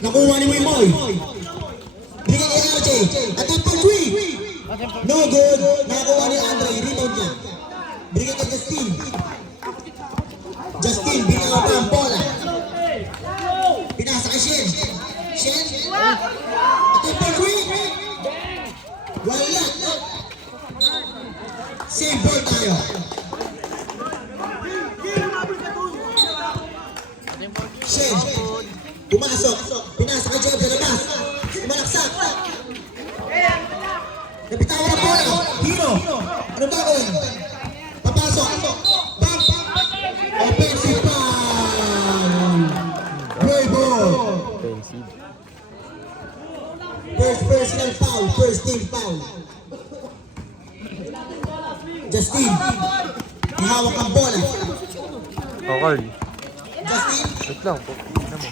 Nakuha ni Moy. Bigyan kay RJ. Attack for 3. No good. Nakuha ni Andre. Rebound niya. Bigyan kay Justin. Justin, binawa pa ang bola. Pinasa kay Shen. Shen. Attack for 3. Wala. Save ball tayo. Shen. Pumasok. Pinasa kay Jeff sa labas. Umalaksak. Napitawan ang bola. Hero. Ano ba gawin? Papasok. Bump. Offensive foul. Play ball. First personal foul. First team foul. Justin. Ihawak ang bola. Okay. Justin. Wait lang. Ano mo?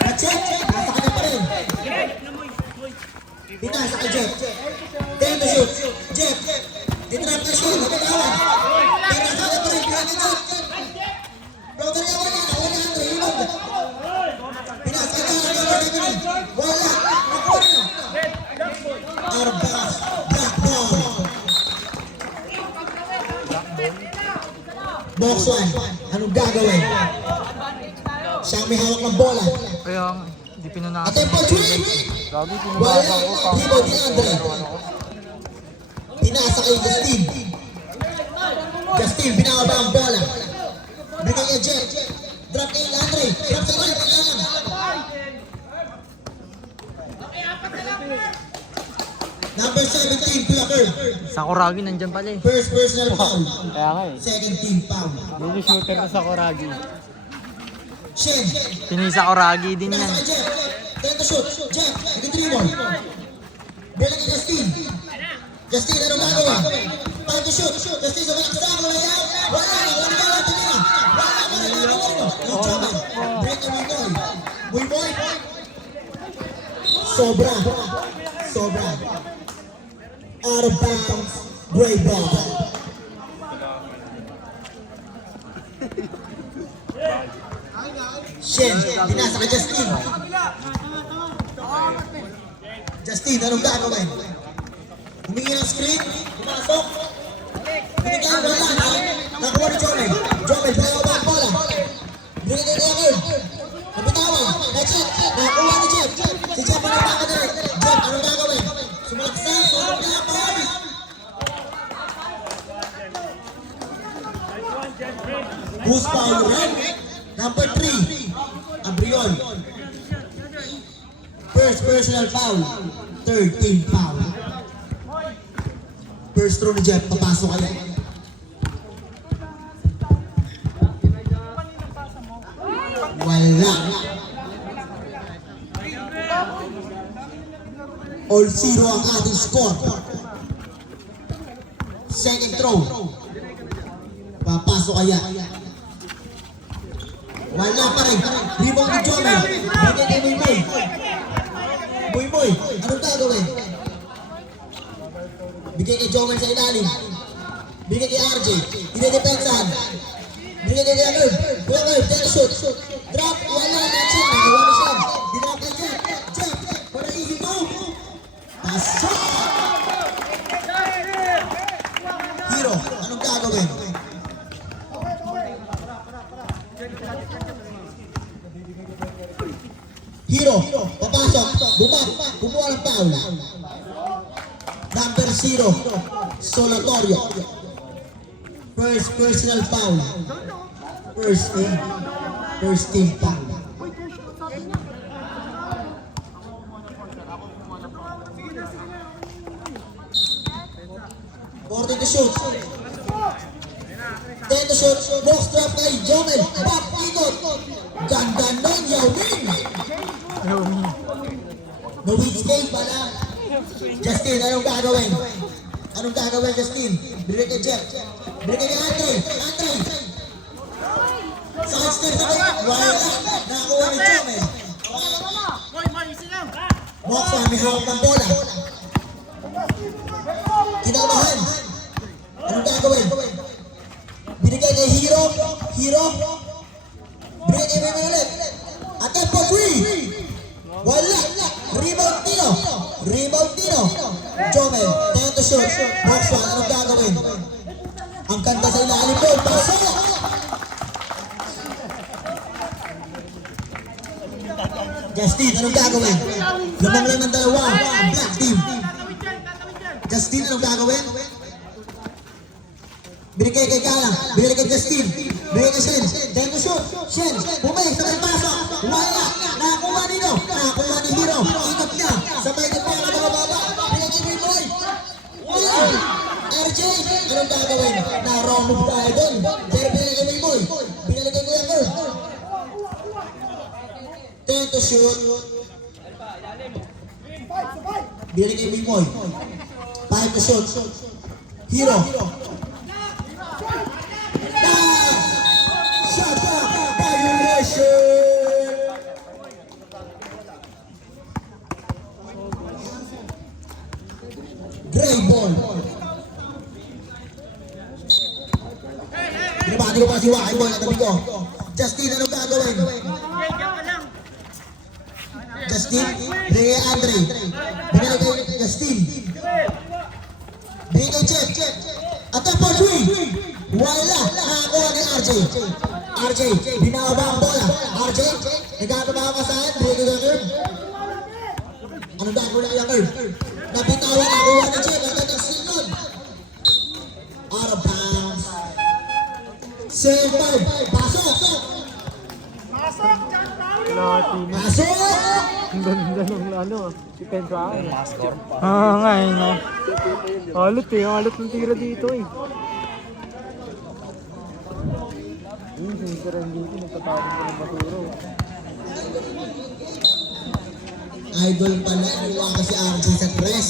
Na-check. Nasa kanya pa rin. Pinasa kay Jeff. Then to shoot. Jeff. Titrap na shoot. Napitawan. Pinasa kanya pa rin. Pinasa kanya Jeff. Broker niya wala. Wala Andre. Ilog. Pinasa kanya. Wala. Nakuha niya. Arbas. Black ball. Box 1. Anong gagawin? Siyang may hawak ng bola. Kaya hindi pinunasa. Atin po, Jwin! Lagi Wala. pinunasa ko pa. Rebound ni Andre. Pinasa kay Justin. Justin, binababa ang bola. Bigay niya Jeff. Drop kay Andre. Drop sa right. Kailangan. Number 17, Plucker. Sakuragi nandyan pala eh. First personal foul. Kaya nga eh. Second team foul. Hindi shooter na Sakuragi. Shen. Pinoy Sakuragi din yan. Pinasa kay Jeff. Then to shoot. Jeff, nag-dribble. Bigay kay Justin. Justin, anong gagawin? Time to shoot. Justin, sa malaksak. Wala yan. Wala na. Wala na. Wala na. Wala ka na. Yung Choman. Break ang Muy Boy. Sobra. Sobra. Out of bounds. Great ball. Shen, pinasa kay Justin. Justin, anong gagawin? Humingi ng screen, pumasok. Binigyan, wala. Nakuha ni Jomel. Jomel, pinawa ang bola. Binigyan ni Eker. Napitawa. Next, nakuha ni Jeff. Si Jeff ang napaka na rin. Jeff, anong gagawin? Sumalaksan, sumalak na ang bola. Who's foul red? Number 3, Abrion. First personal foul. Third team foul. First throw ni Jeff, papasok kayo. Wala. All zero ang ating score. Second throw. Papasok kaya. Wala pa rin. Rebound ni Jomel. Bigay kay Muy Boy. Muy Boy, anong gagawin? Bigay kay Jomel sa ilalim. Bigay kay RJ. Dinedepensahan. Bigay kay Eker. Kuya Eker, then shoot. Drop. Wala. That's it. Nagawa na siya. Dinrop kay Jeff. Jeff, for an easy go. Pasok! Hero, anong gagawin? Hero, papasok, bumuha ng foul. Number 0, Solatorio. First personal foul. First team foul. Order to shoot. Then to shoot, box drop kay Jomel. Pop, ikot. Ganda nun, Yawin. No weak skate pala. Justin, anong gagawin? Anong gagawin, Justin? Bigay kay Jeff. Bigay kay Andre. Andre. Side step sa kay. Wala. Nakakuha ni Jomel. Box one, may hawak ng bola. Kinabahan. Anong gagawin? Binigay kay Hero. Binigay kay Meme ulit. Attack for 3. Joel, 10 to shoot. Box 1, anong gagawin? Ang kanta sa ilalim doon, pasok! Justin, anong gagawin? Lamang lang ng dalawa, ang black team. Justin, anong gagawin? Binigay kay Kala, binigay kay Justin, binigay kay Shen, 10 to shoot. Shen, bumay, sabay pasok. Wala, nakakuha nino, nakakuha ni Hero. Ikot niya, sabay na pa ang mga baba. Binigay kay Boy. Wala, RJ, anong gagawin? Na-wrong move tayo doon. Pero binigay kay Boy, binigay kay Kuya Kerr. 10 to shoot. Binigay kay Boy. 5 to shoot. Hero. Shut up, violation! Gray ball. Binabati ko pa si Wakay Boy na tabi ko. Justin, anong gagawin? Justin, binigay kay Andre. Binigay kay Justin. Binigay kay Chet. Attack for 3. Wala, nakakuha ni RJ. RJ, binababa ang bola. RJ, nagkakabaka ka saan? Binigay kay Herb. Anong gagawin ng Herb? Nabitawan, nakuha ni Chet. Nagtatang steal nun. Out of bounds. Save five. Pasok! Pasok! Ang ganda ng ano, si Pentra. Nga eh, no? Halit ng tira dito eh. Sinisiran dito, nagtatapon ko ng basuro. Idol pala, iwa ka si RJ sa press.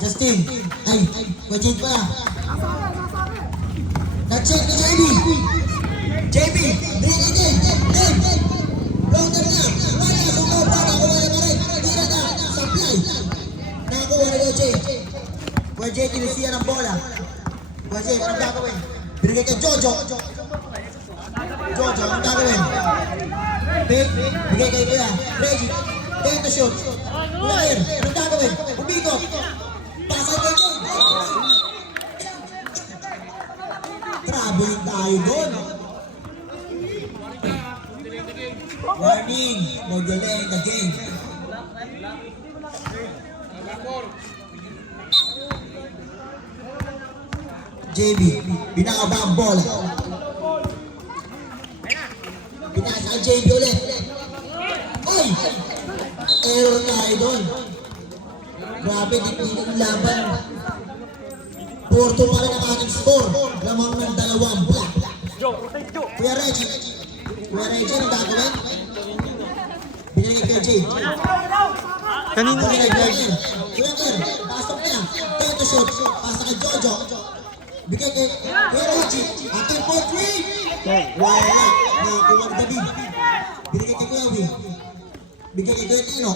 Justin, ay, wajid pa. Nag-check ni JB. JB, bigay din. Router niya, wala, sumapa, nakuha na pa rin. Tira na, supply. Nakakuha na YJ. YJ, kinisiya ng bola. YJ, anong gagawin? Binigay kay Jojo. Jojo, anong gagawin? Bigay kay Kuya. Reggie, 10 to shoot. Kuya Air, anong gagawin? Umikot. Pasay kay Jojo. Traveling tayo doon. Warning, no delay in the game. JB, binakaba ang bola. Pinasa ang JB ulit. Ay! Error tayo doon. Grabe, di yung laban. 4-2 pa rin ang ating score. Lamang ng dalawang black. Kuya Reggie. Kuya Reggie, anong gagawin? Binigay kay Jay. Kanina Binigay kay Jay. Kuya Kerr, pasok niya. 10 to shoot. Pasa kay Jojo. Bigay kay Kuya Reggie. Atin for 3. Wala. Nakakuha ang David. Binigay kay Kuya Will. Bigay kay Kuya Tino.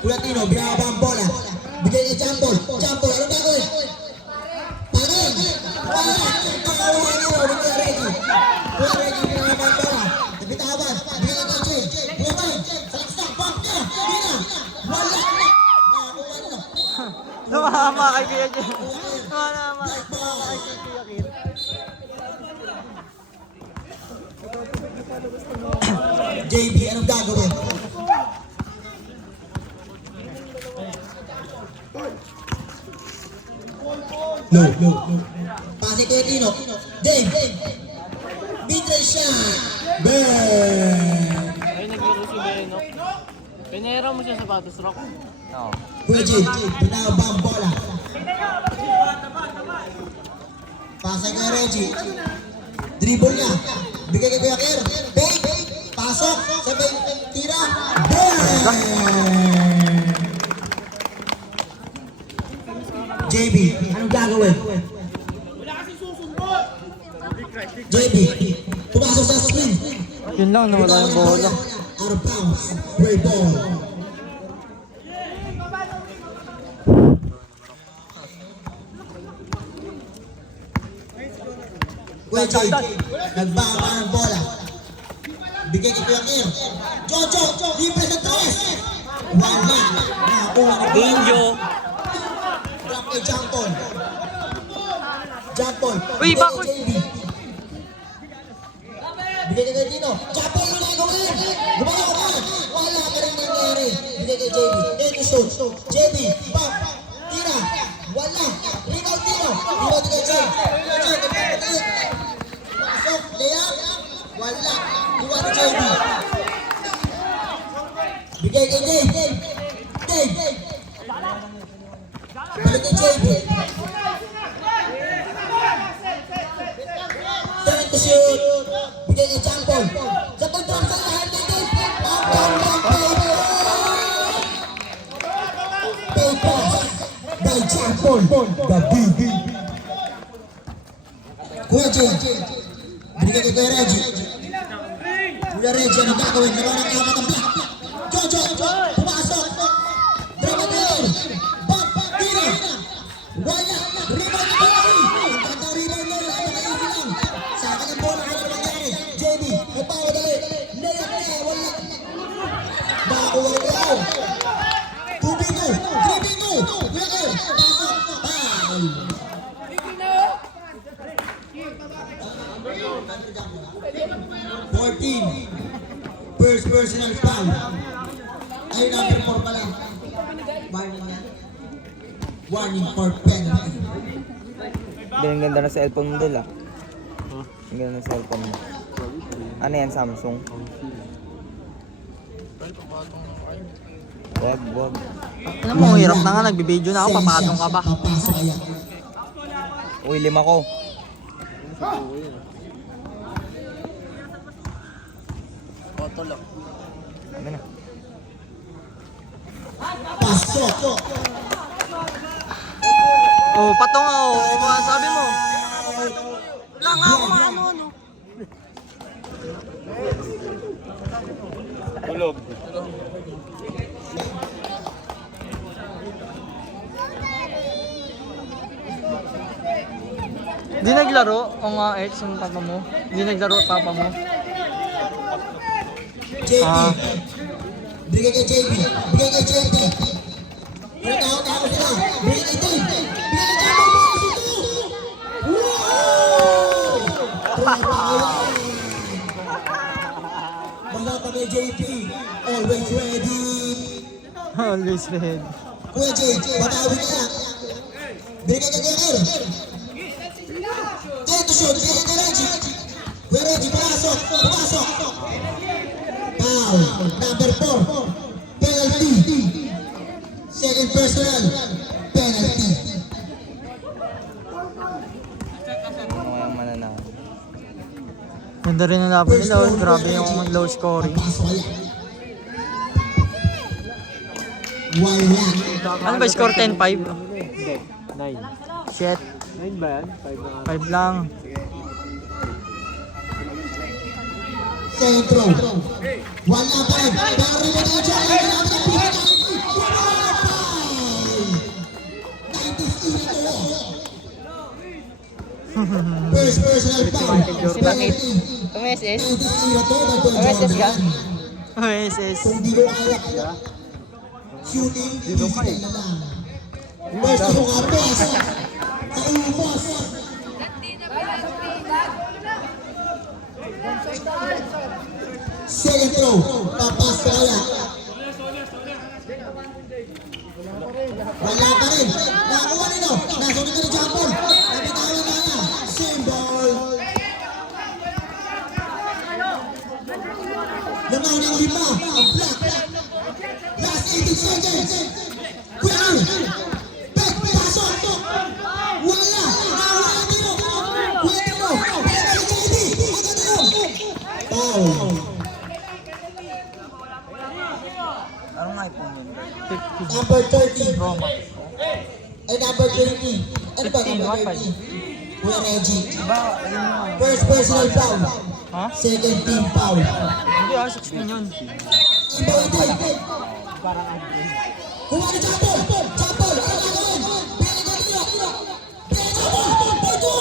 Kuya Tino, binababa ang bola. Bigay kay Jambol. Jambol, anong gagawin? Pagin! Wala! Nakakuha niyo. Kuya Reggie. Kuya Reggie, binababa ang bola. Nabitawan. Bigay kay Jay. Bumay. Salaksak. Bump niya. Bina. Wala. Nakakuha niyo. Tumama kay Kuya Jen. Tumama kay Kuya Kir. JB, anong gagawin? No. Pase kay Tino. Dave. Mid-range shot. Bang! Ay, naglaro si Beno. Pinera mo siya sa Batos Rock. Oo. Kuya Jay, pinababa ang bola. Pase kay Reggie. Dribble niya. Bigay kay Kuya Kerr. Bang! Pasok. Sabay tira. Bang! JB, anong gagawin? JB, pumasok sa screen. Yun lang, nawala yung bola. Out of bounds. Great ball. Kuya Jay, nagbaba ng bola. Bigay kay Kuya Kerr. Jojo, libre sa tres. Wala. Nakakuha ni Binjo. Drop kay Jampol. Jampol. Uy, bakit? Bigay kay Dino. Jampol na gawin. Gumawa ka. Wala ka rin nangyari. Bigay kay JB. Ito shoot. JB. Pop. Tira. Wala. Rebound Dino. Rebound kay JB. Pasok. Layup. Wala. Iwan ni JB. Bigay kay Dave. Dave. Balik kay JB. Turn to shoot. Bigay kay Jampol. Jampol drop sa lahat kay Dave. Pay pass by Jampol. The BB. Kuya Jay. Bigay kay Kuya Reggie. Kuya Reggie, ano gagawin? Naman ang kapat ang block. Jojo, pumasok. Dribble goal. Bump, tira. Wala. Rebound goal. Ang tatang rebound goal. Ang pag-iisi lang. Sa akin ang bola. Ano nangyari? JB, napawa dali. Layup na. Wala. Nakakuha ko ako. 2v2. 3v2. Kuya Kerr. Pasok. Foul. 14. First personal foul. Ay, number 4 pala. Warning yan. Warning for penalty. Ang ganda na cellphone mo dila. Ang ganda na cellphone mo. Ano yan, Samsung? Wag. Alam mo, hirap na nga. Nagbibideo na ako. Papatong ka ba? Papasok kaya. Uy, 5 ko. Botol. Ano na? Pasok. Oh, patong ako. Sabi mo. Wala nga ako ano. Tulog. Di naglaro o nga ex yung papa mo? Di naglaro papa mo? JB. Ah. Bigay kay JB. Bigay kay JB. Pinatawag ako sila. Bigay kay Dave. Bigay kay JB. Wow! Wala pa kay JB. Always ready. Always red. Kuya Jay, batawi ka na. Bigay kay Kerr. Ito shoot. Bigay kay Reggie. Kuya Reggie, pumasok. Foul. Number 4. Penalty. Second personal. Penalty. Ano kayang mananalo? Ganda rin ang laban nila. Oh. Grabe yung low scoring. Pasok kaya. Wala. Ano ba score? 10-5? Hindi. 9. Shit. 9 ba yan? 5 na nga. 5 lang. Centro. Wala pa rin. Pero rin na dyan. Ang namin ang pinaka. Foul. 90s ito. First personal foul. Penalty. OSS? 90s ito. OSS ka? OSS. Kung di mo kaya. Shooting. Physical na lang. First mo nga pass. Sa umos. Second throw. Papas ka kaya. Wala pa rin. Nakakuha nito. Nasunod na ni Jampol. Napitawan na kaya. Same ball. Naman ang 5. Ang black. Last 18 seconds. Kuya. Back. Pasok. Wala. Nawala dito. Kuya dito. Pwede ka JD. Agad dito. Foul. Anong iPhone yun? Number 30. Pro Max. Ay, number 20. Ano ba number 30? Kuya Reggie. Ba, ayun nga. First personal foul. Ha? Second team foul. Hindi ah, 16 yun. Iba ito. Kuha ni Jampol. Jampol. Ano gagawin? Bigay ka dito. Bigay Jampol. Ito.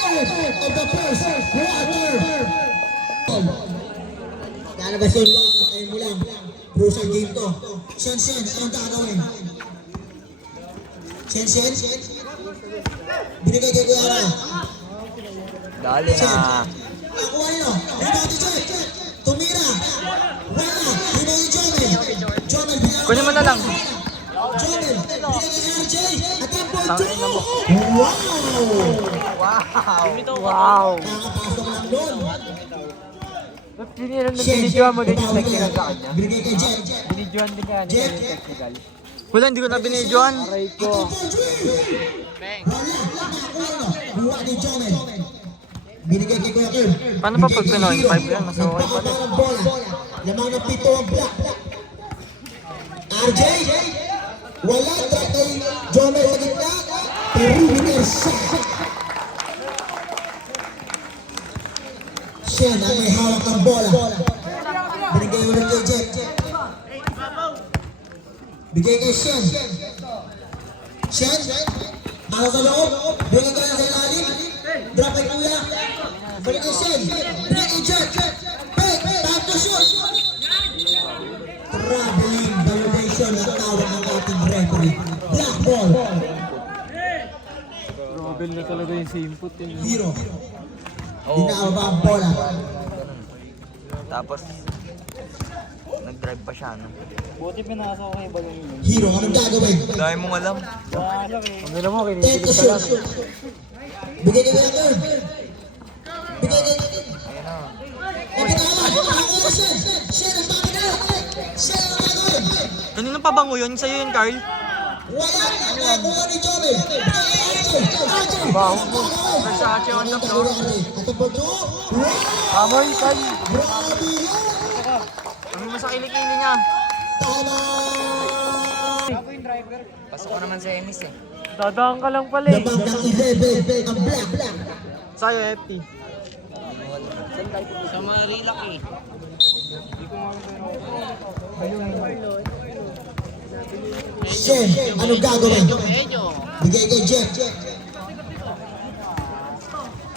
Of the first quarter. lalabas yun, kayo mo lang. Crucial game to. Shen, anong gagawin? Shen, binigay kay Kuya Ara. Dali na. Nakuha nyo. Rebound ni Jet. Tumira. Wala. Rebound ni Jomel. Jomel, binigay. Kunin mo na lang. Jomel, binigay kay RJ. Attempt for Tangin na mo. two. Wow! Wow. Nakakapasok lang doon. Ba't binidyoan mo din yung technical sa kanya? Binigay kay Jet. Binidyoan din kaya niya yung technical. Wala, hindi ko na binidyoan. Aray ko. Buwa ni Jomel. Binigay kay Kuya Kerb. Paano pa pag Pinoy? 5 yan, mas okay pa rin. Ang bola. Lamang na pito ang block. RJ. Wala ka kay Jomel sa gitna. Perimeter shot. Shen ang may hawak ng bola. Binigay ulit kay Jet. Bigay kay Shen. Shen. Ako sa loob. Bigay ka lang sa ilalim. Drop kay Kuya. Balik kay Shen. Bigay kay Jet. Pick. Time to shoot. Traveling violation ang tawag ng ating referee. Black ball. Robel na talaga yung simpot yun. Hero. Oo. Dinaawa ang bola. Tapos, nag-drive pa siya, no? Buti pinasa ko kay Balong yun. Hero, anong gagawin? Dahil mong alam. Ang nila mo, 10 to kinikilig ka lang. shoot. Bigay kay Kuya Kerb. Bigay kay... Ayun na. O bitawa. Ako na Shen. Shen ang bakit na. Shen ang gagawin. Kanino pa bango yun? Sa'yo yun, Carl? Wala. Nakuha ni Jomel. Baho mo. Versace on the floor. Amoy, Carl. Ano mo sa kilikili niya? Pasok ko naman sa Emis eh. Dadaan ka lang pala eh. Labang ng 11 ang black. Sa'yo, FT. Sa Marilac eh. Shen, anong gagawin? Medyo. Bigay kay Jeff.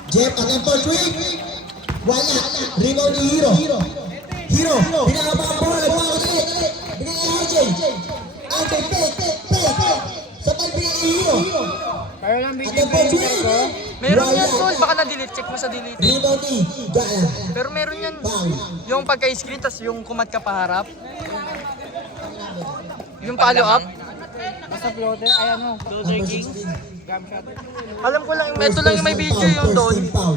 Jeff, attempt for three. Wala. Rebound ni Hero. Hero, pinakaba ang bola. Bawa ulit. Bigay kay RJ. RJ, pick. Sabay bigay kay Hero. Attempt for three. Meron yan, Tol. Baka na-delete. Check mo sa delete. Rebound ni Gala. Pero meron yan. Foul. Yung pagka-screen, tas yung kumat ka paharap. Yung follow up. Number 16. Alam ko lang, ito lang yung may video yung Tol. First team foul.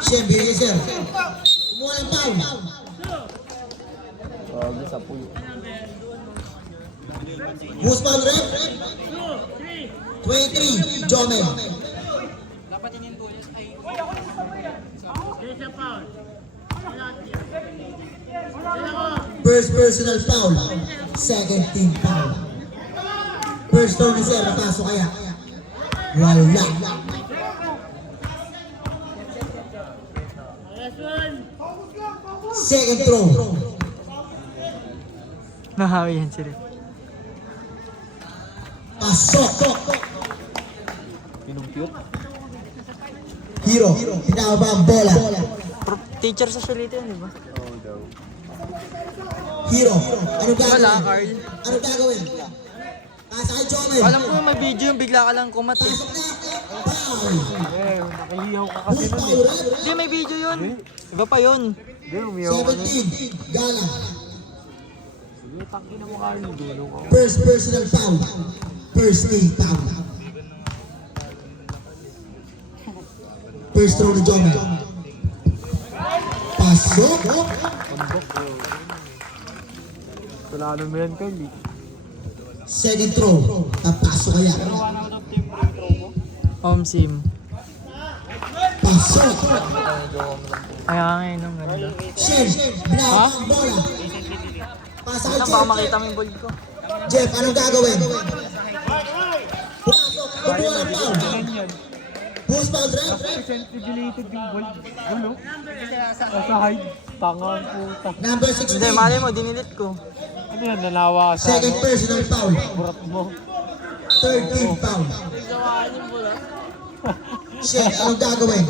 Shen, bigay sir. Kumuha ng foul. Grabe sa pool. Who's foul rep? 23, Jomel. First personal foul. Second team foul. First throw ni sir, napasok kaya? Wala. Second throw. Nahawi yan sila. Pasok. Pinumpute. Hero, pinaba ang bola. Teacher sa Solito yun, di ba? Hero, anong Wala, gagawin? Carl. Anong gagawin? Pasa kay Jomel. Alam ko yung may video yung bigla ka lang kumat eh. Pasok na. Foul. Nakahiyaw ka Who's foul rep? Hindi, may video yun. Iba pa yun. Hindi, umiyaw ka nun. 17, Gala. Tangin na mo, Carl. Dulo ka. First personal foul. First team foul. First throw ni Jomel. Pasok. Tulalo mo yan, Carl. Second throw. Napasok kaya. Sim. Pasok. Kaya nga yun ang ganda. Shen, binaba ang bola. Pasa kay Saan baka Jeff. makita mo yung ball ko? Jeff, anong gagawin? Pumasok. Kumuha ng foul. Who's foul rep? Sensibilited yung ball. Gulo. Sa height. Tanga ang puta. Number Hindi, 16. mali mo, dinilit ko. Ano yan, nalawa ka sa Second personal foul. burat mo. Third team foul. Shen, anong gagawin?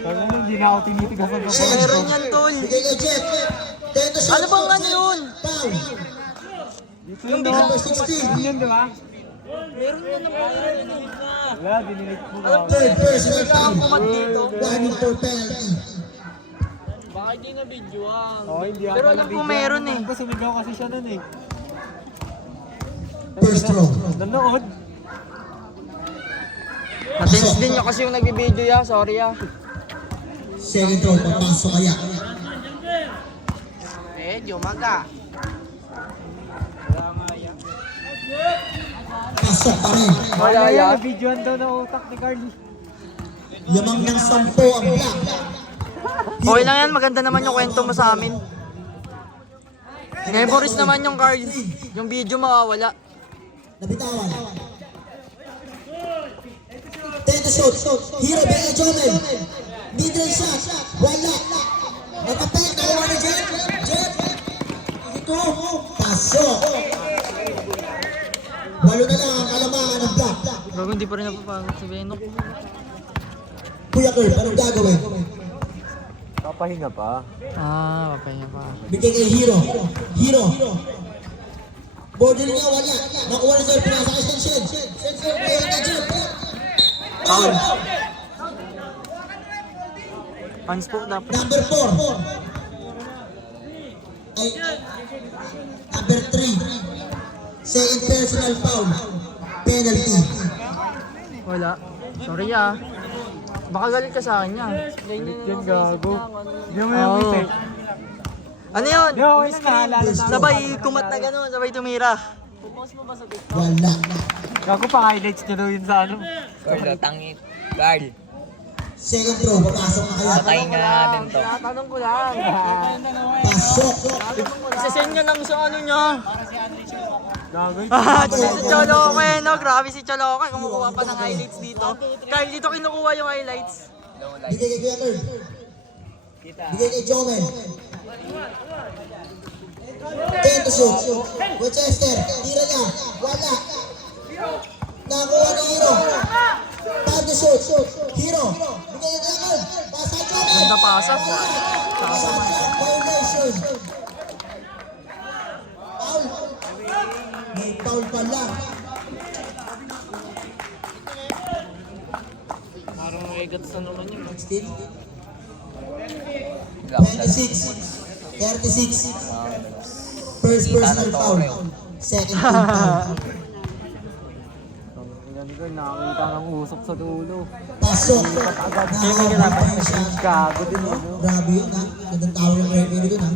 Kaya hindi na ako tinitigasan ng Shed. Meron yan, tol. Bigay kay Jet. 10 to shoot. Ano bang ano yun? Foul. Yung Number 16. Yun, di ba? Meron yan ng pangalan yun. Wala, dinilig mo Alam ako. Third personal foul. Pumat dito. 1 for penalty. Baka hindi na videoan. Oh, hindi ako Pero alam ko meron eh. Kasi sumigaw kasi siya nun eh. First throw. Nanood. Matins din niya kasi yung nagbibideo ya. Sorry ya. Second throw. Papasok kaya. Medyo maga. Pasok pa rin. Wala Kaya ya. na-videoan daw na utak ni Carly. Lamang ng 10 ang black. Okay lang yan. Maganda naman yung kwento mo sa amin. Memories naman yung card. Yung video mawawala. Nabitawan. 10 to shoot. Hero, Benga Jomel. Mid-range shot. Wala. Nakapek. Nakawa na Jet. Jet. Ito. Pasok. 8 na lang ang kalamangan ng black. Bago hindi pa rin napapagod sa Benok. Kuya Kurt, anong gagawin? Papahinga pa. Ah, papahinga pa. Bigay kay Hero. Hero. Border niya, wala. Nakuha na sir, pinasa kay Shen. Shen, kaya kay Jet. Foul. Fans po dapat. Number 4. Ay, number 3. Second personal foul. Penalty. Wala. Sorry ah. Baka galit ka sa akin yan. Yan gago. Hindi mo Oo. yung mite. Ano yun? Yo, okay na naalala na. Sabay kumat na gano'n, sabay tumira. Wala. Gago pa highlights niya daw yun sa ano. Carl, tangit. Carl, Second throw, papasok na kaya. patayin nga natin to. Tatanong ko lang. Pasok. Isasend nyo lang sa ano nyo. Gago. Si Choloke, no? Grabe si Choloke. Kumukuha pa ng highlights dito. Kahit dito kinukuha yung highlights. Bigay kay Kuya Kurt. Bigay kay Jomen. 10 to shoot. Winchester. Tira niya. Wala. Nakuha ni Hero. 5 to shoot. Hero. Bigay kay Kuya Kurt. Pasa Jomen. Ganda pasap. Violation. Foul. May foul pala. Parang may gats na naman yun. Still. Lock 26. 36. First personal foul. Second team foul. Ganito, nakakita ng usok sa dulo. Pasok. Gago din yun. No? Grabe yun ha. Gandang tao yung referee dun ha.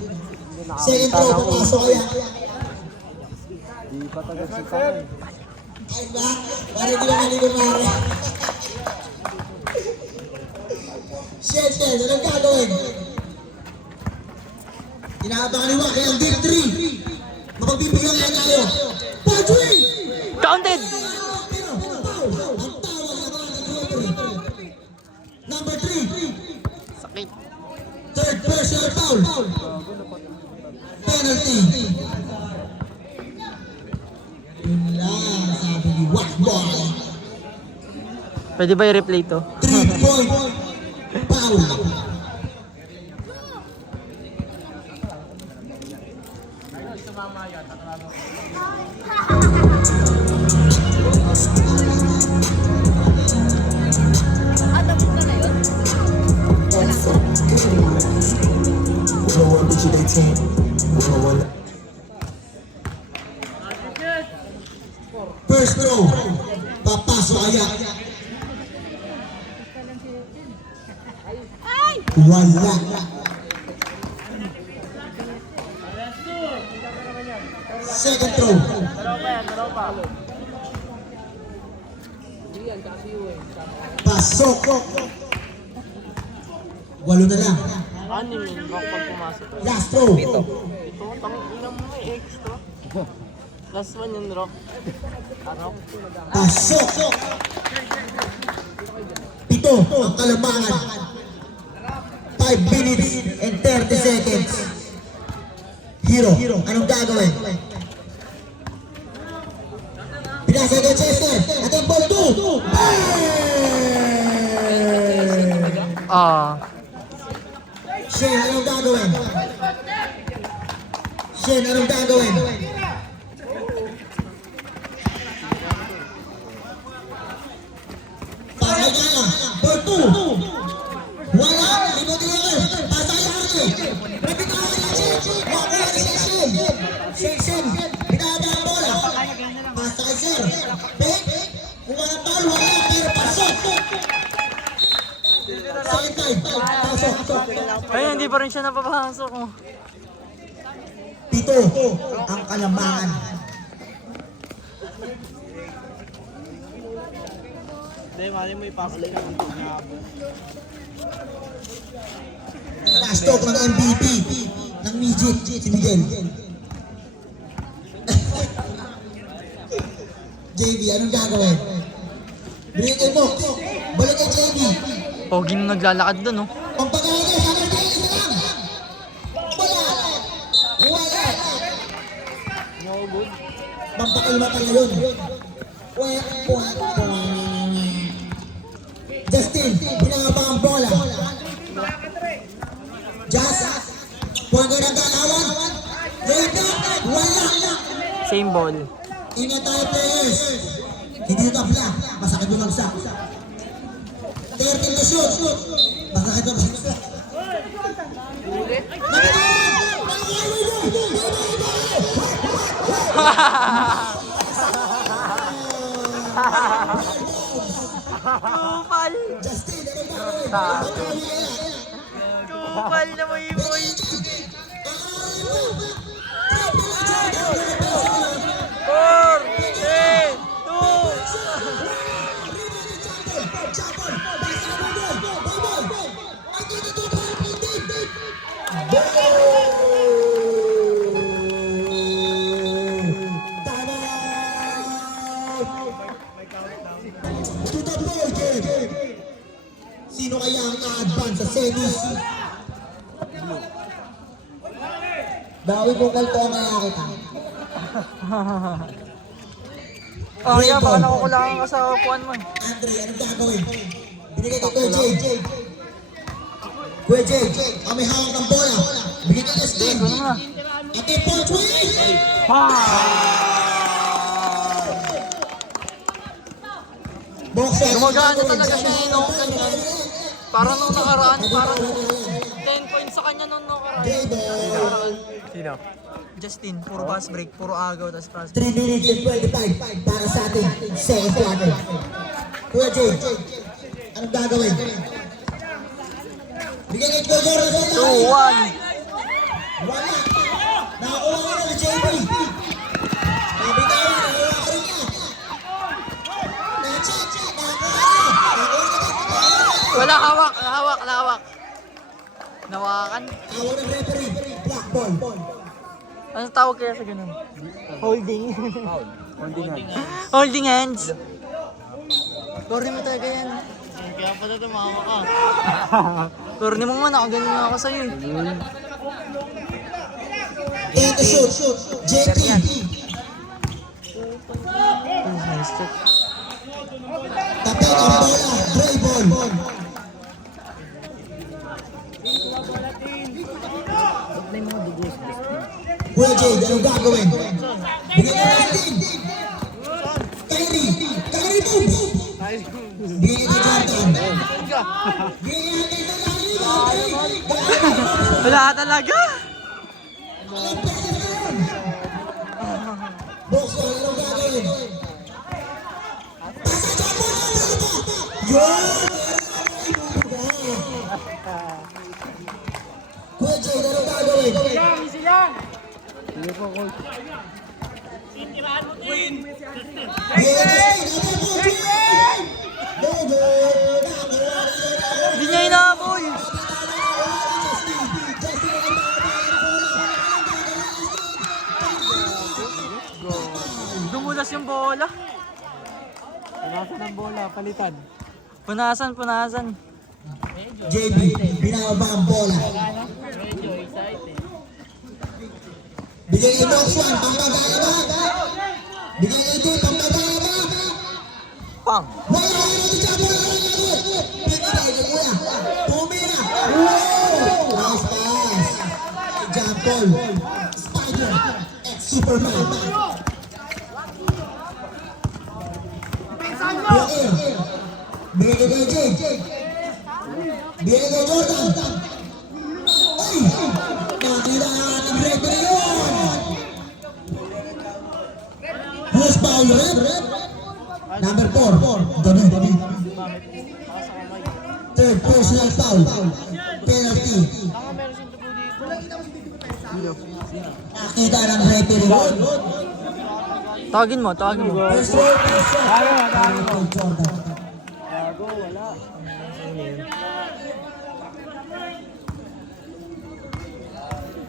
Second throw, papasok kaya. Di pa tagal si Carl. Ay ba? Para di ba manigunari? Shit, anong gagawin? Inaabangan ni Waki ang victory. Mapagbibigyan nga tayo. Patrick! Counted! Pero, foul. Ang tawag na mga referee. Number 3. Sakit. Third personal foul. Penalty. Yun lang, sabi ni Wakboy. Pwede ba i-replay to? 3-point foul. First throw, papasok kaya. Wala. Second throw. Pasok. 8 na lang. Anim yun, rock pag pumasok. Last throw. Ito, tangina mo may extra. Last one yung rock. Rock. Pasok. 7 ang kalamangan. 5 minutes and 30 seconds. Hero, anong gagawin? Pinasa kay Chester. At ang ball 2. Shen, anong gagawin? Shen, anong gagawin? Pasay ka lang. For 2. Wala. Limot yung ako. Pasay ka lang. Nabitawan na Shen. Makuha ni Shen. Shen. Binaba ang bola. Pasay sir. Pick. Kung walang foul, wala. Pero pasok. Second time. Pasok. Ay, hindi pa rin siya napapasok. Oh. Pito. Ang kalamangan. Hindi, mali mo ipasok ka ng Last talk ng MVP ng midget, si Miguel. JB, anong gagawin? Binigay mo. Balik kay JB. Pogi na naglalakad dun, oh. Ang pagkakita sa akin, isa lang. Wala. Mampakilma tayo yun. Justin, binangaba ang bola. Just, huwag ka ng galawan. Wala. Same ball. Ingat tayo players. Hindi tabla. Masakit yung magsak. 13 to shoot. Masakit yung magsak. Kupal! Justin, ano ba? Kupal na mo yung boy. 4, 3, 2. Sino kaya ang a-advance sa semis? Dawi mo kalto ang mayakit ha. Oh, yeah, baka nakukulangan ka sa upuan mo. Andre, anong gagawin? Binigay kay Kuya Jay. Kuya Jay, ang may hawak ng bola. Binigay kay Steve. Ano na? At yung fourth win! Boxer. Gumagana talaga siya nung kanina. Parang nung nakaraan, parang 10 points sa kanya nung nakaraan. Sino? Justin, puro pass break, puro agaw, tas pass 3 minutes and 25 para sa ating second quarter. Kuya Jay, anong gagawin? Bigyan kay Kuya Jordan sa 2-1. wala. Nakakuha ka na ni JB. Nabitawan, nakakuha ka rin niya. Na-check, nakakuha. Wala, hawak. Nawakan. Tawag ng referee, black ball. Ano tawag kaya sa ganun? Holding. Holding hands. Corny mo talaga yan. Kaya pala tumawa ka. Corny mo nga, nakaganyan nga ako sa'yo eh. And the shoot, JP. Nice check. Tapos ang bola, play ball. Kuya Jay, anong gagawin? Bigyan ka natin. Kyrie move. Bigyan ka Jordan. Bigyan ka Wala talaga. Boxer, anong gagawin? Yun! Kuya Jay, anong gagawin? Hindi niya inaabol. Dumulas yung bola. Punasan ng bola, palitan. Punasan. JB, binababa ang bola. Bigyan kay Box 1, pampagayabag. Bigyan kay 2, pampagayabag. Pang. Wala kayo dito sa bola. Pinatay kay Kuya. 2 Ball, Spider, X Superman. Joaquin, bigay kay Jake. Bigay kay Jordan. Ay! Nakita ang ating referee yun! Who's foul, ref? Number 4, David. Third personal foul. Penalty. Nakita ng referee yun. Tawagin mo. First row, Jordan.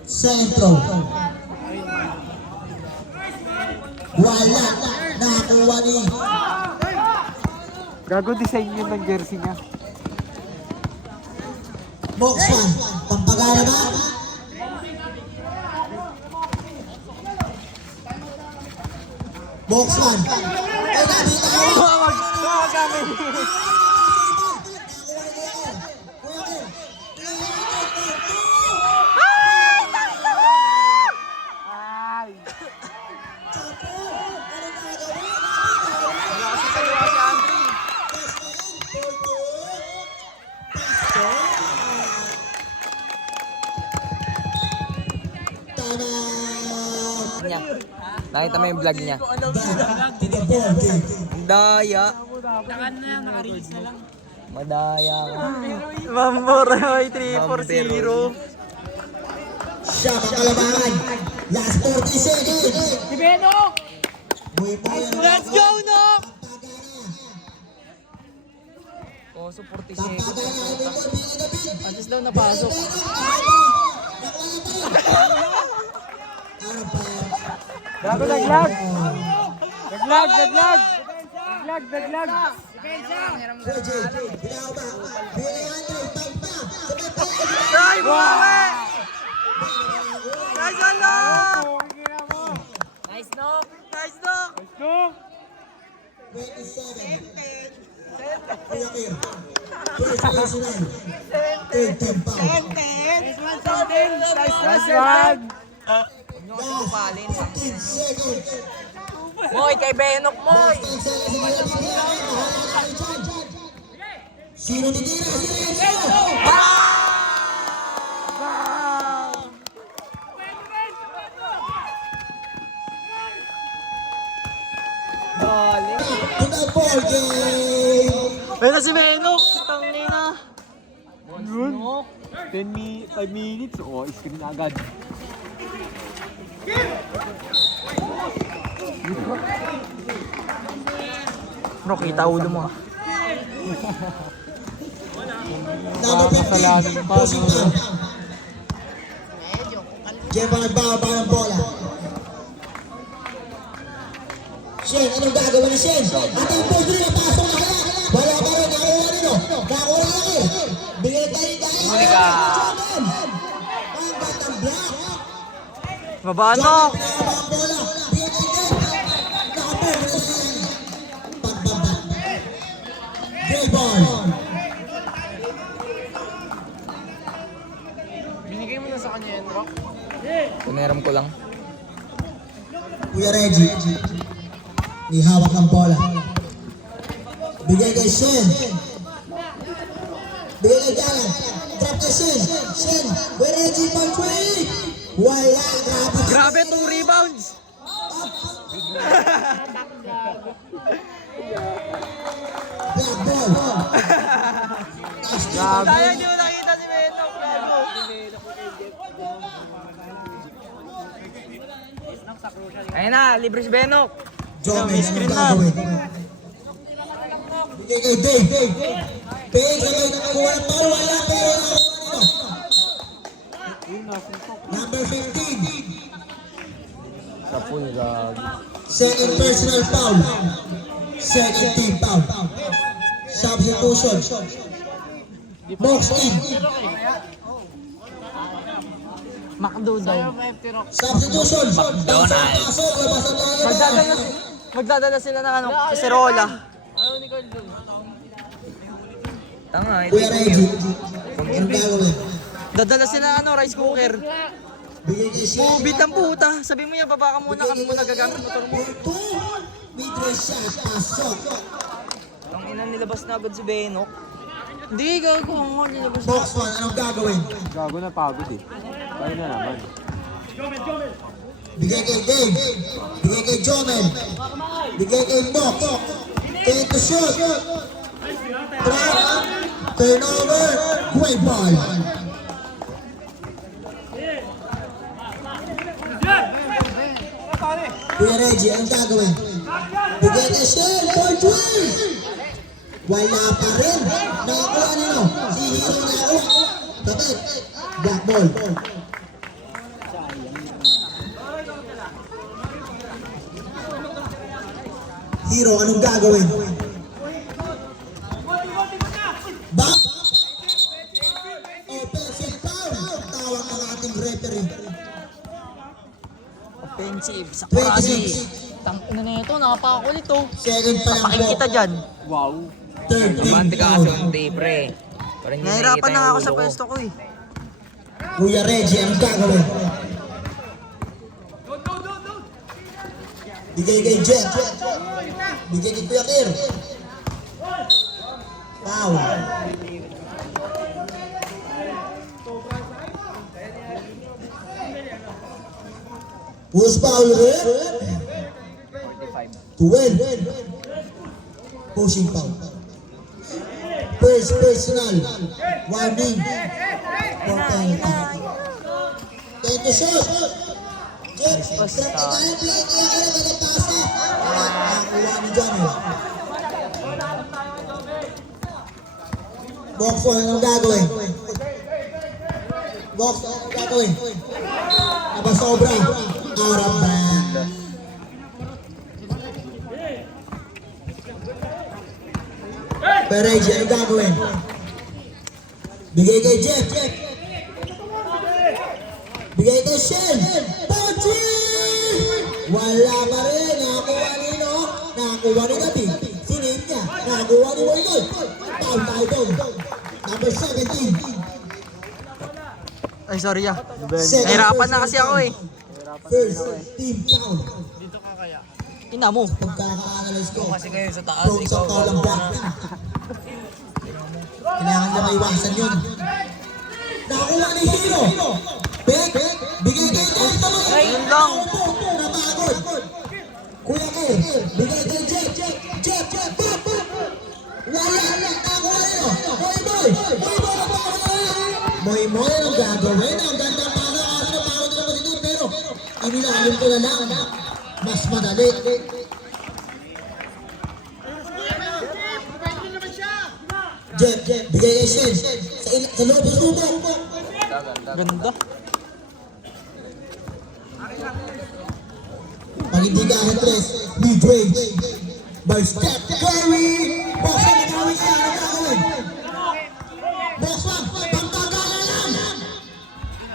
Centro. Wala. Nakakuha ni Gago design yun ng jersey niya. Boxman. Pampagana ba? Boxman. Ay, nabita ako. Niya. Nakita mo yung vlog niya. Daya. Madaya ka. Mamboray 340. Siya makalabangan. Last 40 seconds. Si Benok! Let's go, Nok! Oh, so 40 seconds. At least daw napasok. Gago naglag! Naglag! Try mo! Nice one, Nok! Nice, Nok! Nice, Nok! 27. First personal. Third team foul. Nice one! Last 15 seconds. Moy, kay Benok, Moy! Sino titira? Sino? To the ball game. Pero si Benok, tangina. Yun. 5 minutes. Oh, screen agad. Bro, kita ulo mo. Number 15. Posing down. Jeff ang nagbababa ng bola. Shen, anong gagawin ni Shen? At ang post rin, napasok na kaya. Wala pa rin, nakuha rin o. Nakuha lang eh. Bigay tayo dahil. Huli ka. Ang batang black. Baba, Nok! Pinakaba ang bola. Bigay tayo dahil. Nakapo. Pagbaba. Gray ball. Binigay mo na sa kanya yan, Rock? Puneram ko lang. Kuya Reggie. May hawak ng bola. Bigay kay Shen. Bigay kay Jalan. Drop kay Shen. Shen. Kuya Reggie, pang-twig. Wala. Grabe, 2 rebounds! Black ball. Sayang di mo nakita si Benok. Gago. Ayun na, libre si Benok. Jomel, screen anong na. gagawin? Bigay kay Dave. Dave, sabay nakakuha ng ball. Wala, pero Number 15. Sa full gag. Second personal foul. Second team foul. Substitution. Box in. Macdo daw. Substitution. Pasok, labas ang tayo. Magdadala sila ng ano, kaserola. Tanga, ito Kuya Reggie. Anong gagawin? Dadala sila ng ano, rice cooker. Bigay kay Shell. Bubit ang puta. Sabi mo yan, baba ka muna. Kami muna gagamit motor mo. Mid-range shot. Pasok. Ang ina nilabas na agad si Benok. Hindi, gago. Ang nilabas na. Box 1, anong gagawin? Gago na pagod eh. Kaya na naman. Bigay kay Dave. Bigay kay Jomel. Bigay kay Box. 10 to shoot. Trap. Turnover. Great ball. Kuya Reggie, anong gagawin? Bigay kay Shell. 4-12. Wala pa rin. Nakakuha nino. Si Hero nakakuha. Kapit. Black ball. Hero, anong gagawin? Back. Offensive foul. Tawag ang ating referee. Offensive. Sa kurasi. 26. Tang ina na ito. Nakapakakulit oh. Second pa lang Papakin po. kita dyan. Wow. Third Romantic foul. kasi yung day, pre. Parang hindi Nahirapan nakikita na yung ako sa ulo ko. pwesto ko eh. Kuya Reggie, anong gagawin? Bigay kay Jet. Bigay kay Kuya Kir. Foul. Who's foul rin? 12. Pushing foul. First personal. Warning. For penalty. Take the shot. Jeff, trap na tayo. Play kaya ka na pasa. Nakakuha ni Johnny. Box 1, anong gagawin? Box 1, anong gagawin? Nabasobra. Out of bounds. Pereji, anong gagawin? Bigay kay Jeff. Bigay kay Shen. Pochi! Wala pa rin. Nakakuha nino. Nakakuha ni Gabi. Sinip niya. Nakakuha ni Waylon. Foul tayo doon. Number 17. Ay, sorry ah. Second Nahirapan na personal kasi ako foul. eh. First team foul. Ina mo. Pagkaka-analyze ko. Kasi kayo sa taas, Pro sa ikaw. kaulang black. Kailangan na maiwasan yun. Nakakuha ni Hero. Bek. Bigay kay Delta. Yun lang. Napagod. Kuya Kir. Bigay kay Jet. Jet. Pop. Wala. Nakakuha nyo. Moy. Ang gagawin. Ang ganda para. Kasi napagod na naman dito. Pero inilalim ko na lang. Mas madali. Jeff, bigay kay Shen. Sa loob ng subo. Ganda. Pag hindi ka address, mid-range. By Steph Curry. Box 1, nagawin siya. Ano gagawin? Box 1, pagkakala lang.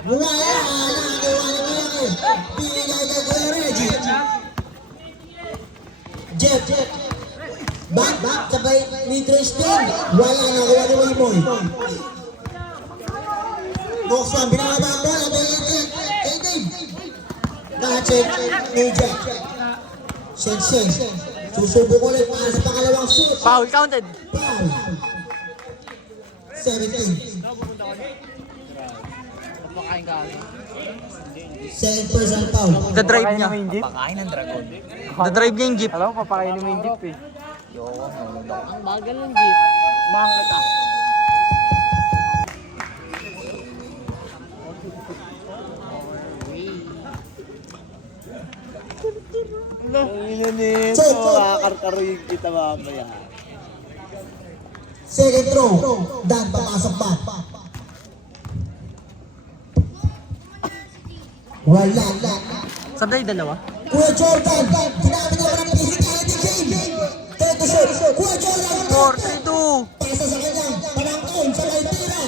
Wala. Nakakuha ni Kuya Kir. Binigay kay Kuya Reggie. Jeff. Back. Sabay mid-range din. Wala. Nakakuha ni Waymoy. Box 1, binababa ang bola. Kay Dave. Nakacheck ni Jeff. Shen. Susubok ulit para sa pangalawang shoot. Foul counted. Foul. 17. Second person foul. The drive Papakain niya. mo yung jeep? Pakain ng dragon. The drive niya yung jeep. Alam ko, papakainin mo yung jeep eh. Yo, nalulog ako. Ang bagal ng jeep. Bakit ah? Check. Kakarkaruhin kita mamaya. Second throw. Dan, papasok pa. Wala. Sabay dalawa. Kuya Jordan, sinabi naman ang physicality game. Take the shot. Kuya Jordan. 4-3-2. Pasa sa kanyang panangkon sa may tira.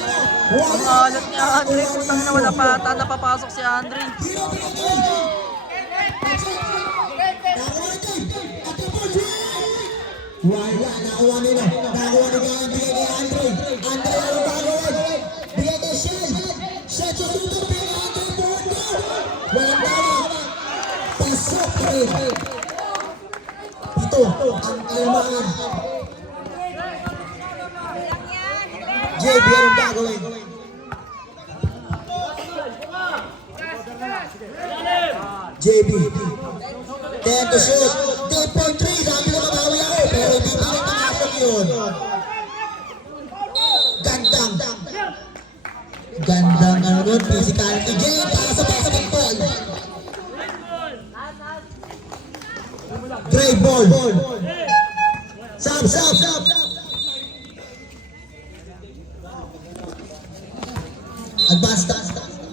Ang alat ni Andre. Putang na wala pa ata napapasok si Andre. Hero pinagay. Nakuha ni Dave. At yung ball drop. Wala. Nakuha nila. Nakuha ni Gaya. Bigay kay Andre. Andre, ano gagawin? Bigay kay Shen. Shen sa suto. Bigay kay Andre. Buwan down. kalamangan. JB, anong gagawin? JB. 10 to shoot. 3.3. Sabi ko mabawi ako. Pero hindi pa rin nakasok yun. Gandang ano nun. Physicality game. Para sa basketball. Gray ball. Sub.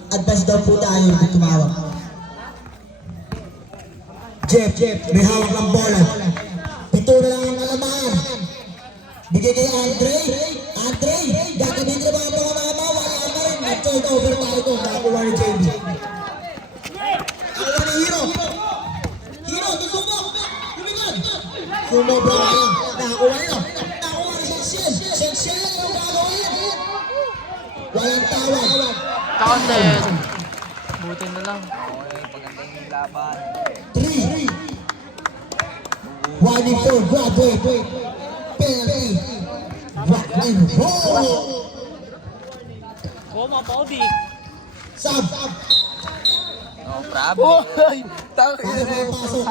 Advance daw po tayo yung tumawag. Jeff, may hawak ng bola. Pito na lang ang kalamangan. Bigay kay Andre, gagamitin na mga mama, wala ka rin. Nag-turn over tayo kung nakakuha ni JB. Ako ni Hero. Hero, tusubok. Lumigod. Sumobra ka lang. Nakakuha niyo. Nakakuha ni Shenshel. Shenshel, anong gagawin? Walang tawag. Counted. Buti na lang. Okay, paganda yung laban. 3. 1 and 4. Graduate. Penalty. Rock and roll. Koma, Bobby. Sub. Oh, crab. Para makapasok.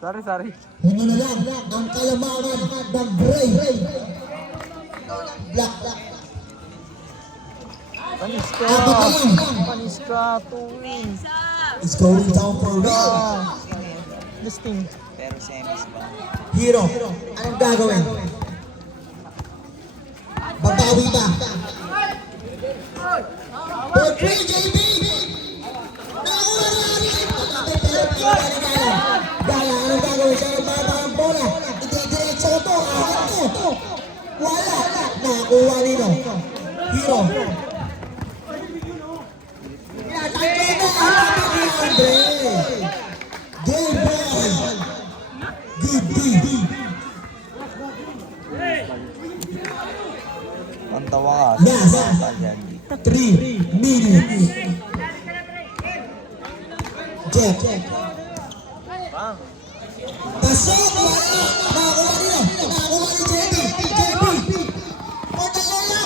Sorry. Ano na lang ang kalamangan ng Gray. Black. Panis ka. Apat na lang. Panis ka. 2 wins. It's going down for real. Justin. Pero semis ba? Hero, anong gagawin? Babawi ba? For 3, JB! Gala, anong gagawin? Siya ang baba ang bola. Iti-diretso ko to. Ahot to. Wala. Nakakuha nito. Hero. Andre. Good boy. Good D. Ang tawa ka. Yes. Yan. 3 minutes. Jeff. Pasok! Wala! Nakakuha nila! Nakakuha ni JB! Pagkakala!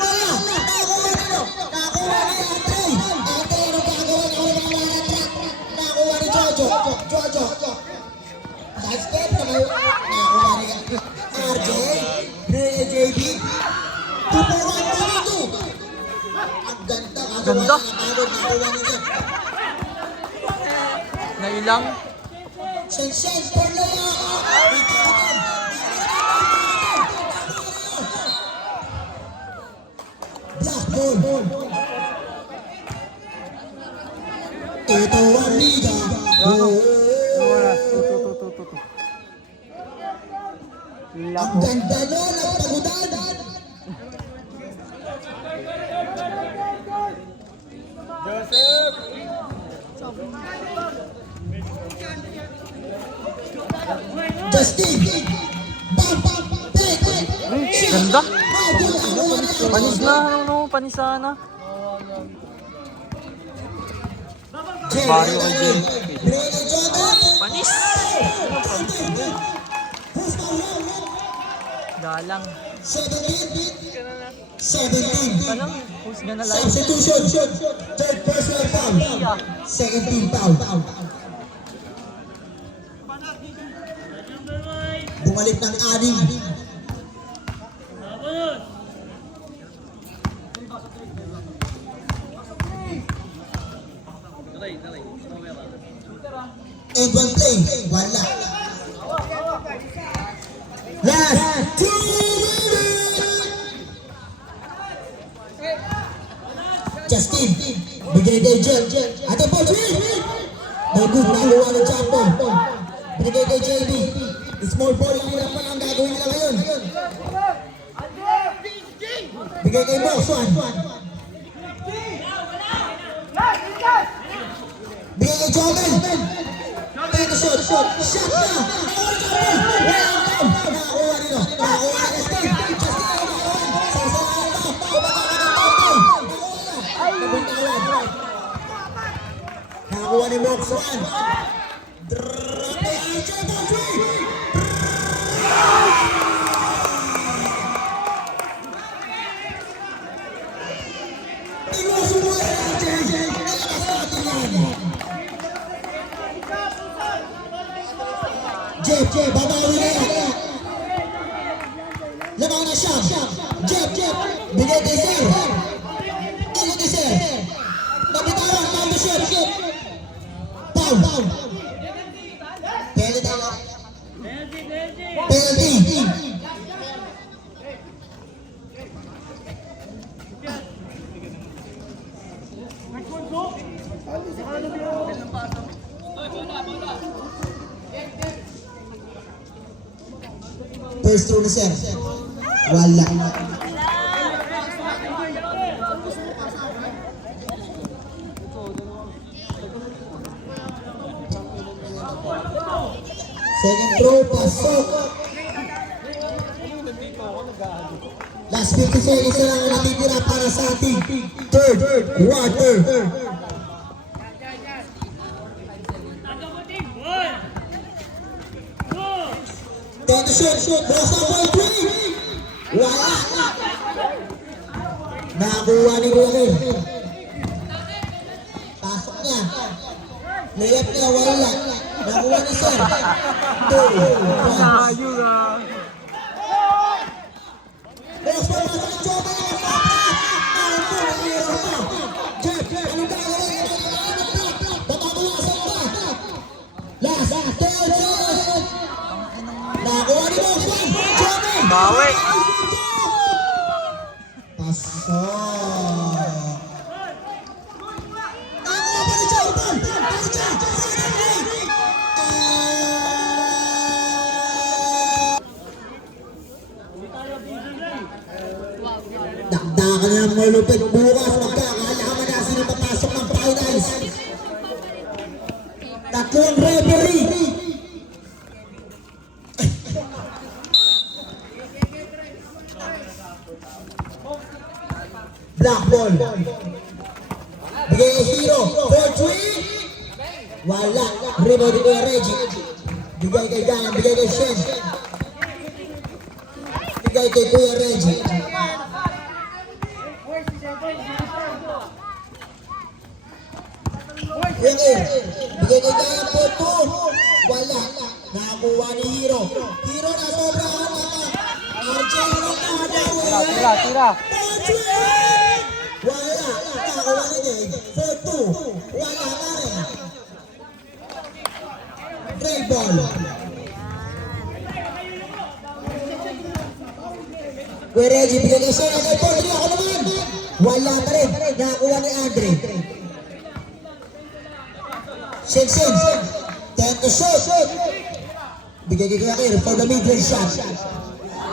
Wala! Nakakuha nila! Nakakuha ni Andre! Andre, ano gagawin? Ako naman nakatrack! Nakakuha ni Jojo! Side step na kayo! Nakakuha ni RJ! JB! 2-4-1-2-2! Ang ganda! Ganda. Nakakuha ni Jeff! Nailang. Shenshel, for black ball. Ito ang liga. Ang ganda nun, ang pagudan. Justin! Ganda. Panis na. Panis sana. Mario Panis. Galang. 17. Alam, husga na lang. Substitution. Third personal foul. Second team foul. Bumalik ng aning. And one play. Wala. Last 2 minutes. Justin. Bigay kay Jen. Ate po, Jen. No good. Nakuha ng jump ball. Bigay kay JB. Small ball lang muna pa ang gagawin nila ngayon. Bigay kay Boss. Bigay kay Jomel. Take a shot. Shot na. Nakakuha nito. Nakakuha ni Justin. Nakakuha ni Box 1. Drop it. Labaw na siya. Jeff. Bigay kay Sir. Bigay kay Sir. Nabitawan. Foul na siya. Foul. Penalty. First throw na Sir. Wala. Second throw, pasok. Last 50 seconds na lang ang natitira para sa ating third quarter. Take the shot. Boss up by 3. Wala. Nakakuha ni Roger. Pasok niya. Layap niya, wala. Nakuha ni Sir. 2. Layo ah. Boss up by 3. Choba na. Jeff, anong gagawin? Bababawasan pa. Last 10 seconds. Nakuha ni Boss up. Choba. Bawi. Pasok. Nakuha pa ni Jordan. Dakdakan na ng malupit bukas. Magkakalaman na sino papasok ng finals. Tatlong referee. Black ball. Bigay kay Hero. 4-3. Wala. Rebound kay Reggie. Bigay kay Gayan. Bigay kay Shen. Bigay kay Kuya Reggie. Bigay kay Gayan 4-2. Wala. Nakakuha ni Hero. Hero na sobrang RJ na Tira. wala. Nakakuha ni Dave. 4-2. Wala na rin. Great ball. Kuya Reggie, bigay kay Shen. Kay 4-3 ako naman. Wala pa rin. Nakakuha ni Andre. Shen. 10 to shoot. Bigay kay Kuya Kir for the mid-range shot.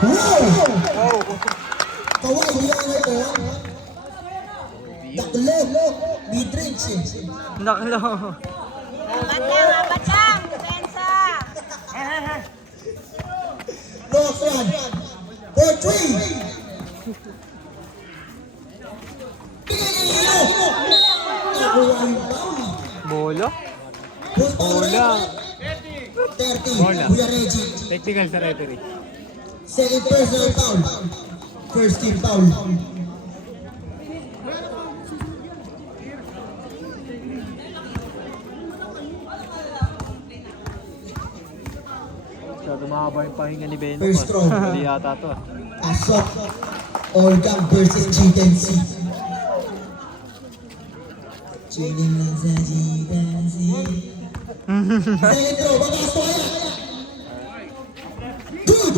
Wow! Kawai, bigyan na ito. Taklo. Mid-range eh. Naklo. Batang, depensa. Cross one. 4-3. Bigay kay Hero. Nakuha yung foul. Bola. Bola. Bola. 30. Bola. Kuya Reggie. Technical sa referee. Second personal foul. First team foul. Masyado mahaba yung pahinga ni Beno. First throw. Hindi yata to ah. Pasok. Olgang versus Chicken-C. Chicken lang sa Chicken-C. Second throw. Bagas to kaya. Good.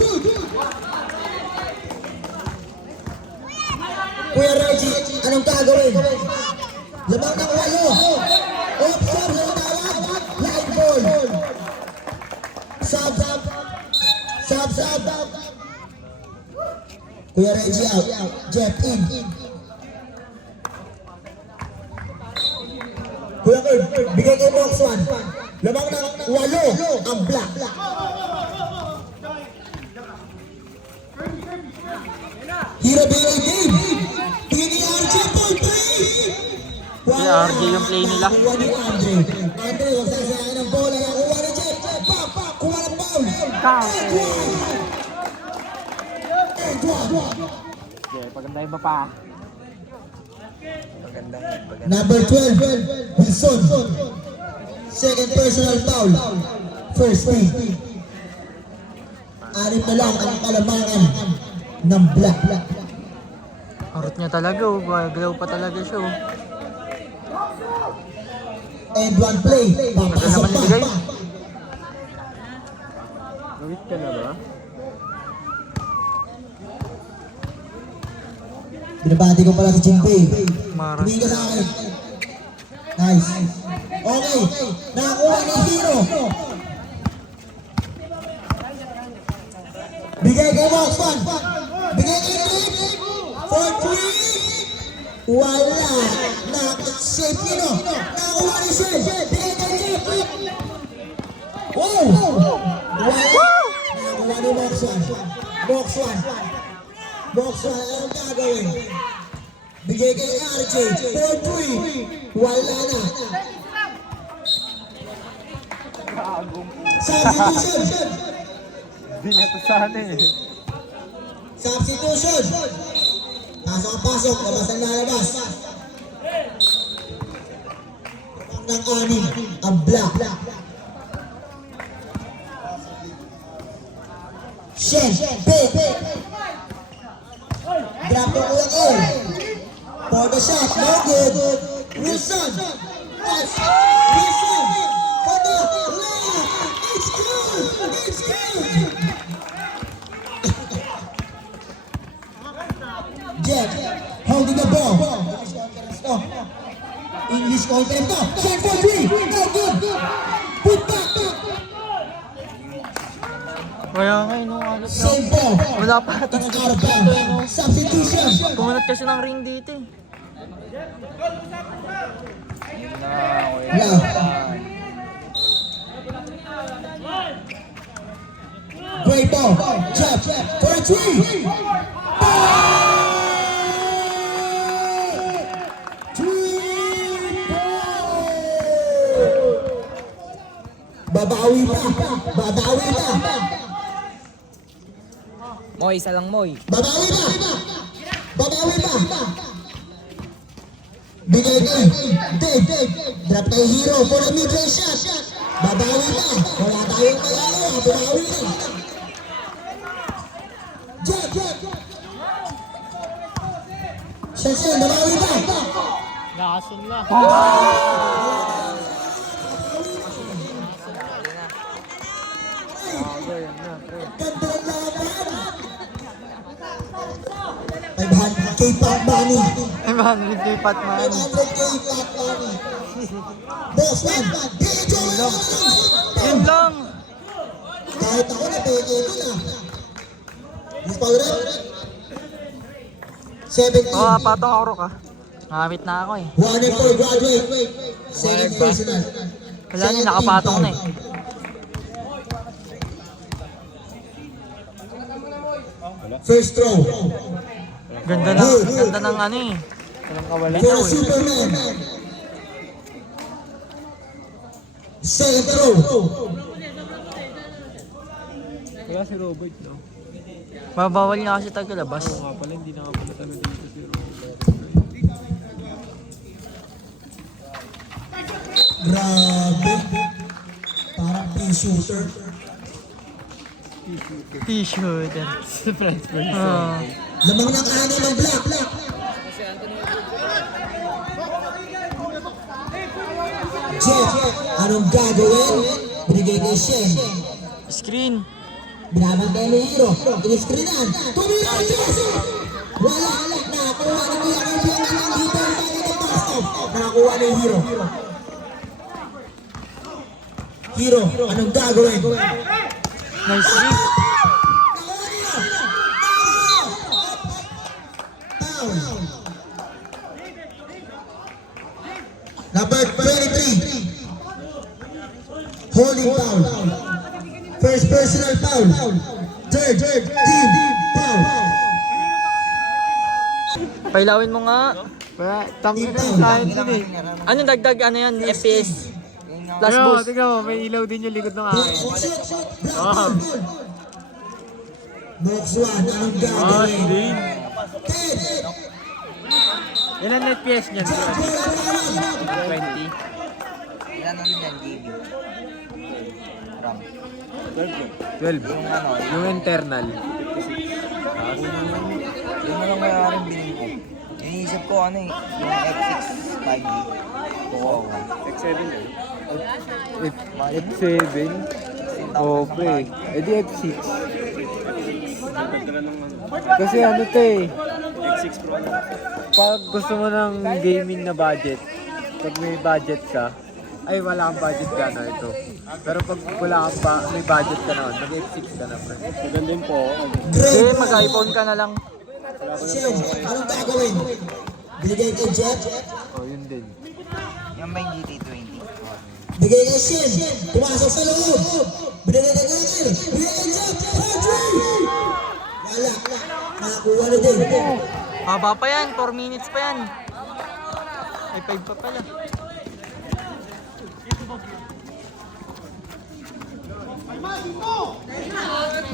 Kuya Reggie, anong gagawin? Lamang ng walo. Option na tawag. Line ball. Sub. Kuya Reggie out. Jeff in. Kuya Kurt, bigay kay box 1. Lamang ng walo. Ang black. Hero bigay game. Bigay ni RJ point 3. Si RJ yung play nila. Kuha ni Andre. Andre, huwag sasayangin ng bola. Kuha ni Jeff. Kuha ng foul. Okay, paganda iba pa. Number 12, Wilson. Second personal foul. First team. Anim na lang ang kalamangan ng black. Harot niya talaga oh. Galaw pa talaga siya oh. And one play. Papasok naman pa. ibigay. Gawit ka na ba? Binabati ko pala si Jimpei. Maras. Tumingin ka sa akin. Nice. Okay. Nakakuha ni Hero. Bigay kay Moxman. Bigay kay Trip. For 3. Wala. Save Hero. Nakakuha ni Sir. Bigay kay Jeff. Wow. Wala. Nakakuha ni Moxman. Moxman, anong gagawin? Bigay kay RJ. 4-3. Wala na. Substitution. Binatasan eh. Substitution. Pasok ang pasok. Labas ang lalabas. Ng anim. Ang black. Shen. Big. Drop the ball for the shot, no good. Wilson, yes, Wilson for the layup. It's good. Jeff holding the ball. English content to. Shot for 3. No good. Put back. Kaya nga nung alat na. Same ball. Wala pa ata. It's out of bounds. Substitution. Pumunot kasi ng ring dito eh. Love. Great ball. Jeff for a 3. Babawi pa. Moy, isa lang Moy. Babawi pa. Bigay kay Dave. Drop kay Hero for a mid-range shot. Babawi pa. Wala tayong kalalawa. Babawi na. Jack. Shensen, babawi pa. Nakasun na. Ganda ng laban. 500k pot money. Ay man, hindi pat man. 500k pot money. Boss man, Yun lang. kahit ako na peke ito na. Miss Paul Rep. 17. Oo, patong ako ka. Nakabit na ako eh. 1 and 4 graduate. Second personal. Wala niya, nakapatong na eh. First throw. Ganda ng ano eh. For a Superman. Second throw. Wala si Robert, no? Mabawal nga kasi tagalabas. Nga pala, hindi na nga pala taga dito si Robert. Grabe. Parang pea shooter. T-shirt. Si Franz Boy. Lamang ng ani ng black. Jeff, anong gagawin? Binigay kay Shen. Screen. Binabantay ni Hero. In-screenan. Tumira, yes! Wala. Nakakuha ni Kuya Ruby ang anong dito. Nakakuha ni Hero. Hero, anong gagawin? Nice lead. Foul. Number 23. Holding foul. First personal foul. Third team foul. Pailawin mo nga. Kaya, tangin na yung kahit yun eh. Ano dagdag ano yan? FPS. Plus Tignan mo, boost. tignan mo, may ilaw din yung likod ng akin. Oh. Next one, anong gagawin? Din. 10. Ilan net PS niyan? 20? Ilan ano yan, GB? RAM. 12. Yung ano, Yung internal. Yun na lang maaaring bilhin ko. Iniisip ko ano eh, yung F6 5G. Oo. F7. Okay. Eh di F6. Kasi ano to eh. Pag gusto mo ng gaming na budget, pag may budget ka, ay wala kang budget ka na ito. Pero pag wala kang may budget ka naman, mag-F6 ka na pre. Maganda din po. Hindi, mag-iPhone ka na lang. Shin, anong gagawin? Binigay kay Jeff? Oh, yun din. Yan ba yung GT20? Bigay kay Shin. Pumasok sa loob. Binigay kay Jeff. Binigay kay Jeff. Wala. Nakakuha na din. Haba pa yan, 4 minutes pa yan. Ay, 5 pa pala.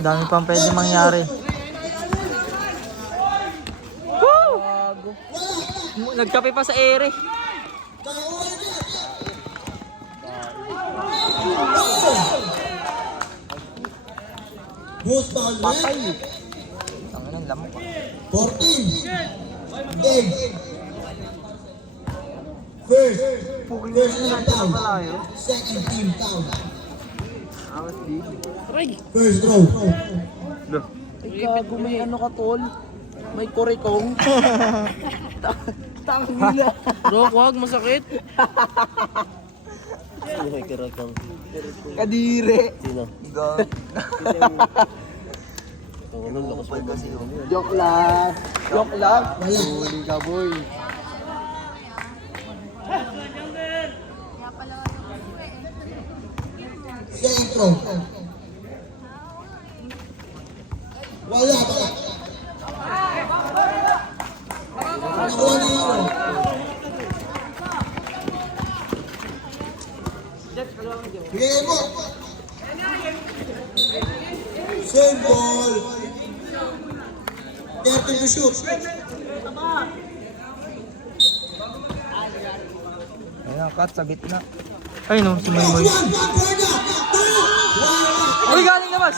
Dami pang pwede mangyari. Woo! Nagkape pa sa ere. Boost ball Patay. Ang anong lamok. 14. Game. First team foul. Second team foul. First throw. Ay, gago, may ano ka, tol? May korekong. Tangina. Bro, wag, masakit. Sino may korekong? Kadire! Sino? Gag. Ano, lakas mo kasi yun. Joke lang. Joke lang. Wala. Huli ka boy. Second throw. Wala pa. Nakuha na yun. Bigay mo. Same ball. 30 to shoot. Ayun, cut sa gitna. Ay no, si Maymoy. Uy, galing labas!